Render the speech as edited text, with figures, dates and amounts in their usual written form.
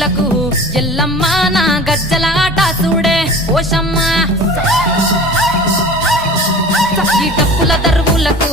దరువులకు ఎల్లమ్మ నా గజ్జల ఆట చూడే ఓషమ్మ ఈ డప్పుల దరువులకు